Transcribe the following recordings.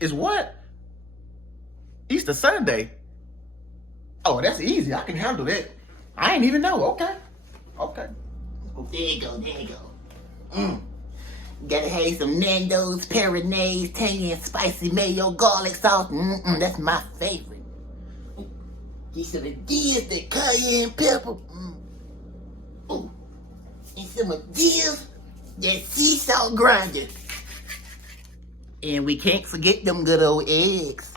It's what? Easter Sunday. Oh, that's easy. I can handle that. I ain't even know. Okay. Okay. Oh, there you go, there you go. Gotta have some Nando's, Peronaise, tangy and spicy mayo, garlic sauce. That's my favorite. Get some of this, that cayenne pepper. Ooh. And some of this, that sea salt grinder. And we can't forget them good old eggs.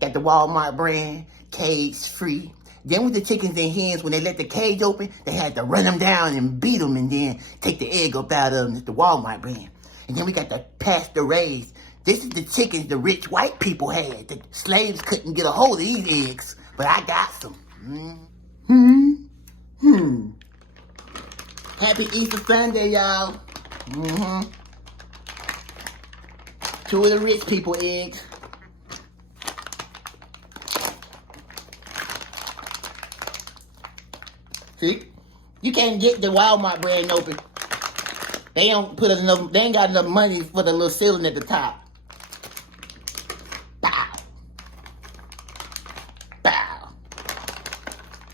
Got the Walmart brand, cage-free. Then with the chickens and hens, when they let the cage open, they had to run them down and beat them and then take the egg up out of them. It's the Walmart brand. And then we got the pasture-raised. This is the chickens the rich white people had. The slaves couldn't get a hold of these eggs, but I got some. Happy Easter Sunday, y'all. Two of the rich people eggs. See? You can't get the Walmart brand open. They don't put enough, they ain't got enough money for the little ceiling at the top. Bow. Bow.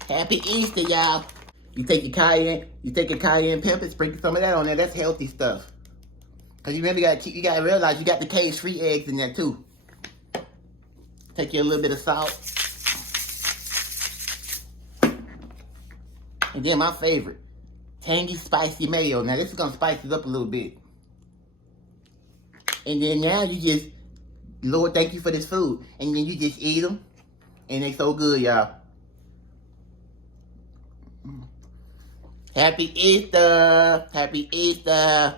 Happy Easter, y'all. You take your cayenne pepper, sprinkle some of that on there. That's healthy stuff. Cause you really gotta realize you got the cage-free eggs in there too. Take you a little bit of salt. And then my favorite, tangy spicy mayo. Now this is gonna spice it up a little bit. And then now you just, Lord, thank you for this food. And then you just eat them, and they so good, y'all. Happy Easter! Happy Easter!